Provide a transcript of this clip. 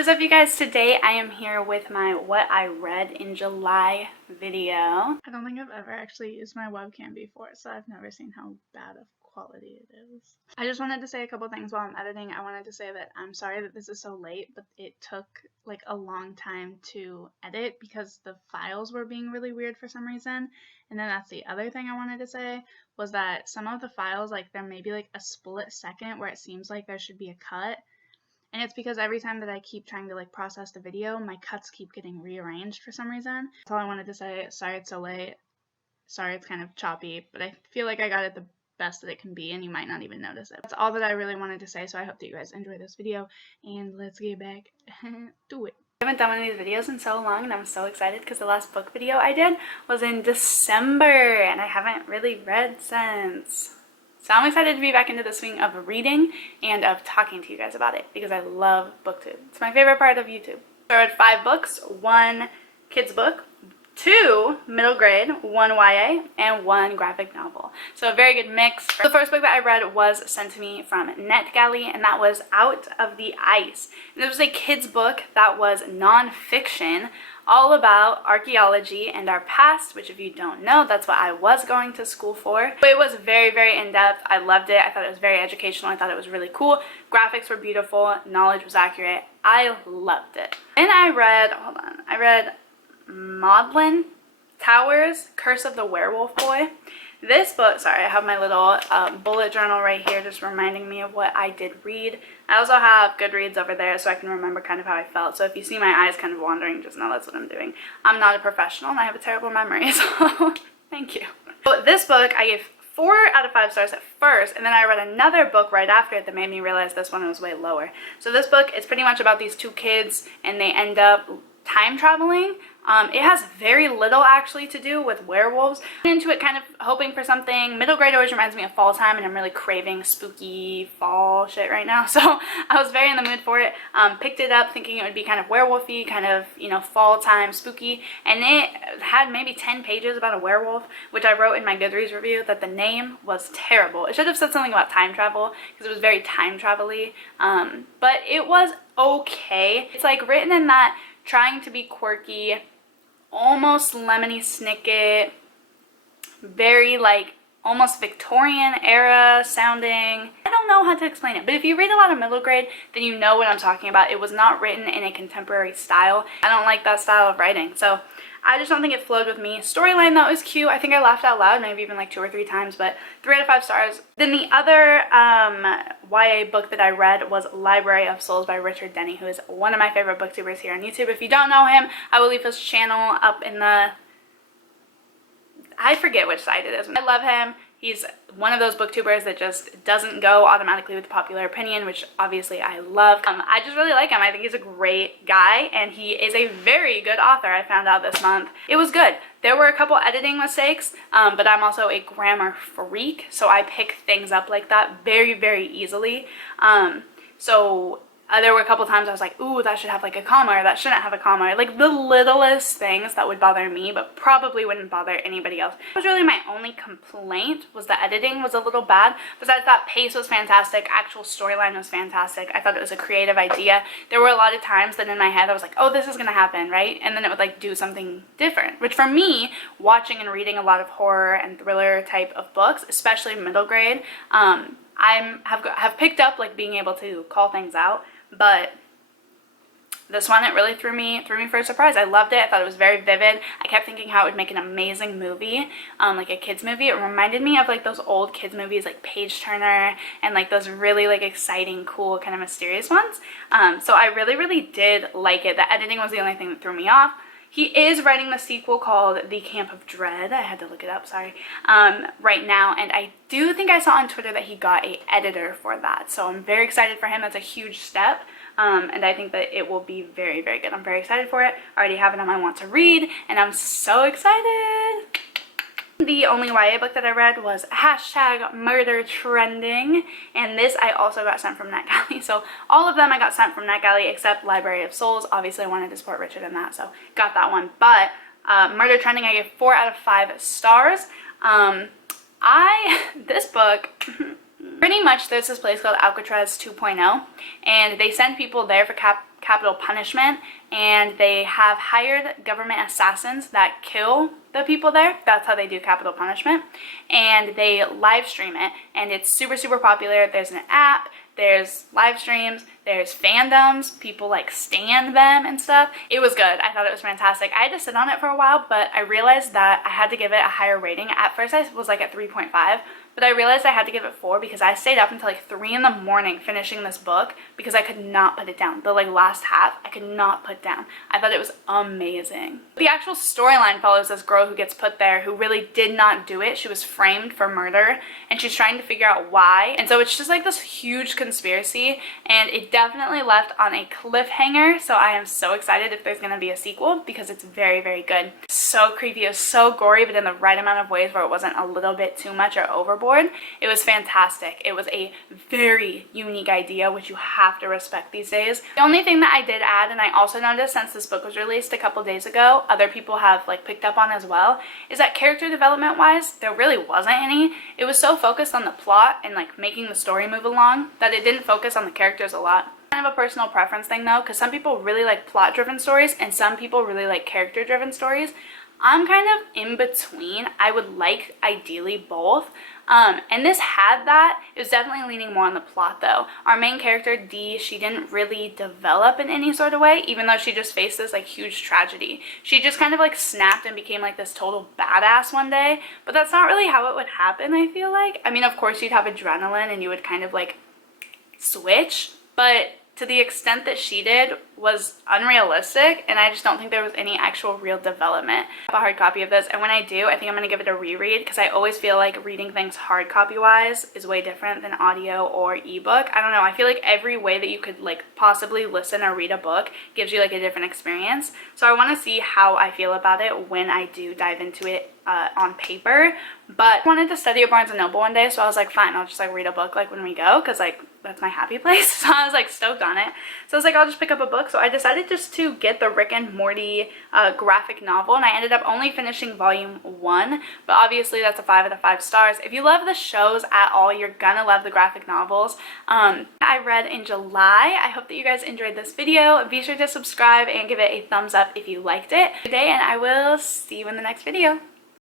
is up, you guys? Today I am here with my what I read in July video. I don't think I've ever actually used my webcam before, so I've never seen how bad of quality it is. I just wanted to say a couple things while I'm editing. I wanted to say that I'm sorry that this is so late, but it took like a long time to edit because the files were being really weird for some reason. And then that's the other thing I wanted to say was that some of the files, like there may be like a split second where it seems like there should be a cut. And it's because every time that I keep trying to like process the video, my cuts keep getting rearranged for some reason. That's all I wanted to say. Sorry it's so late. Sorry it's kind of choppy, but I feel like I got it the best that it can be and you might not even notice it. That's all that I really wanted to say, so I hope that you guys enjoy this video and let's get back to it. I haven't done one of these videos in so long and I'm so excited because the last book video I did was in December and I haven't really read since. So I'm excited to be back into the swing of reading and of talking to you guys about it because I love BookTube. It's my favorite part of YouTube. So I read 5 books, 1 kids book, 2 middle grade, 1 YA, and 1 graphic novel. So a very good mix. The first book that I read was sent to me from NetGalley, and that was Out of the Ice. And this was a kids book that was non-fiction, all about archaeology and our past, which if you don't know, that's what I was going to school for. But it was very, very in-depth. I loved it. I thought it was very educational. I thought it was really cool. Graphics were beautiful. Knowledge was accurate. I loved it. And I read Maudlin Towers, Curse of the Werewolf Boy. This book, sorry, I have my little bullet journal right here just reminding me of what I did read. I also have Goodreads over there so I can remember kind of how I felt. So if you see my eyes kind of wandering, just know that's what I'm doing. I'm not a professional and I have a terrible memory, so thank you. So this book I gave 4 out of 5 stars at first, and then I read another book right after it that made me realize this one was way lower. So this book is pretty much about these 2 kids and they end up time traveling. It has very little actually to do with werewolves. I went into it kind of hoping for something. Middle grade always reminds me of fall time and I'm really craving spooky fall shit right now. So I was very in the mood for it. Picked it up thinking it would be kind of werewolfy, kind of, you know, fall time spooky. And it had maybe 10 pages about a werewolf, which I wrote in my Goodreads review that the name was terrible. It should have said something about time travel because it was very time travel-y. But it was okay. It's like written in that trying to be quirky, almost Lemony Snicket, very like almost Victorian era sounding. I don't know how to explain it, but if you read a lot of middle grade, then you know what I'm talking about. It was not written in a contemporary style. I don't like that style of writing, so I just don't think it flowed with me. Storyline though is cute. I think I laughed out loud maybe even like 2 or 3 times, but 3 out of 5 stars. Then the other YA book that I read was Library of Souls by Richard Denny, who is one of my favorite booktubers here on YouTube. If you don't know him, I will leave his channel up in the, I forget which side it is. I love him. He's one of those booktubers that just doesn't go automatically with the popular opinion, which obviously I love. I just really like him. I think he's a great guy and he is a very good author. I found out this month. It was good. There were a couple editing mistakes, but I'm also a grammar freak, so I pick things up like that very, very easily. There were a couple times I was like, ooh, that should have like a comma, or that shouldn't have a comma. Like the littlest things that would bother me, but probably wouldn't bother anybody else. That was really my only complaint, was the editing was a little bad. Besides that, pace was fantastic, actual storyline was fantastic. I thought it was a creative idea. There were a lot of times that in my head I was like, oh, this is gonna happen, right? And then it would like do something different, which for me, watching and reading a lot of horror and thriller type of books, especially middle grade, have picked up like being able to call things out. But this one, it really threw me for a surprise. I loved it. I thought it was very vivid. I kept thinking how it would make an amazing movie, like a kids movie. It reminded me of like those old kids movies like Page Turner and like those really like exciting, cool, kind of mysterious ones. So I really, really did like it. The editing was the only thing that threw me off. He is writing the sequel called The Camp of Dread. I had to look it up, sorry, right now. And I do think I saw on Twitter that he got an editor for that. So I'm very excited for him. That's a huge step. And I think that it will be very, very good. I'm very excited for it. I already have it on my want to read, and I'm so excited. The only YA book that I read was #murdertrending, and this I also got sent from NetGalley. So all of them I got sent from NetGalley except Library of Souls. Obviously I wanted to support Richard in that, so got that one. But Murdertrending I gave 4 out of 5 stars. This book Pretty much there's this place called Alcatraz 2.0, and they send people there for capital punishment, and they have hired government assassins that kill the people there. That's how they do capital punishment, and they live stream it, and it's super, super popular. There's an app, there's live streams, there's fandoms, people like stan them and stuff. It was good. I thought it was fantastic. I had to sit on it for a while, but I realized that I had to give it a higher rating. At first I was like at 3.5, but I realized I had to give it 4 because I stayed up until like 3 in the morning finishing this book because I could not put it down. The like last half I could not put down. I thought it was amazing. The actual storyline follows this girl who gets put there who really did not do it. She was framed for murder and she's trying to figure out why. And so it's just like this huge conspiracy, and it definitely left on a cliffhanger. So I am so excited if there's going to be a sequel because it's very, very good. So creepy. It was so gory, but in the right amount of ways where it wasn't a little bit too much or overboard. It was fantastic. It was a very unique idea, which you have to respect these days. The only thing that I did add, and I also noticed since this book was released a couple days ago, other people have like picked up on as well, is that character development wise, there really wasn't any. It was so focused on the plot and like making the story move along that it didn't focus on the characters a lot. Kind of a personal preference thing though, because some people really like plot driven stories and some people really like character driven stories. I'm kind of in between. I would like ideally both. And this had that. It was definitely leaning more on the plot though. Our main character, Dee, she didn't really develop in any sort of way, even though she just faced this like huge tragedy. She just kind of like snapped and became like this total badass one day, but that's not really how it would happen, I feel like. I mean, of course you'd have adrenaline and you would kind of like switch, but to the extent that she did was unrealistic, and I just don't think there was any actual real development. I have a hard copy of this, and when I do, I think I'm going to give it a reread because I always feel like reading things hard copy wise is way different than audio or ebook. I don't know, I feel like every way that you could like possibly listen or read a book gives you like a different experience. So I want to see how I feel about it when I do dive into it on paper. But I wanted to study at Barnes & Noble one day, so I was like, fine, I'll just like read a book like when we go, because like that's my happy place. So I was like stoked on it. So I was like, I'll just pick up a book. So I decided just to get the Rick and Morty graphic novel, and I ended up only finishing volume 1, but obviously that's a 5 out of 5 stars. If you love the shows at all, you're gonna love the graphic novels. I read in July. I hope that you guys enjoyed this video. Be sure to subscribe and give it a thumbs up if you liked it today, and I will see you in the next video.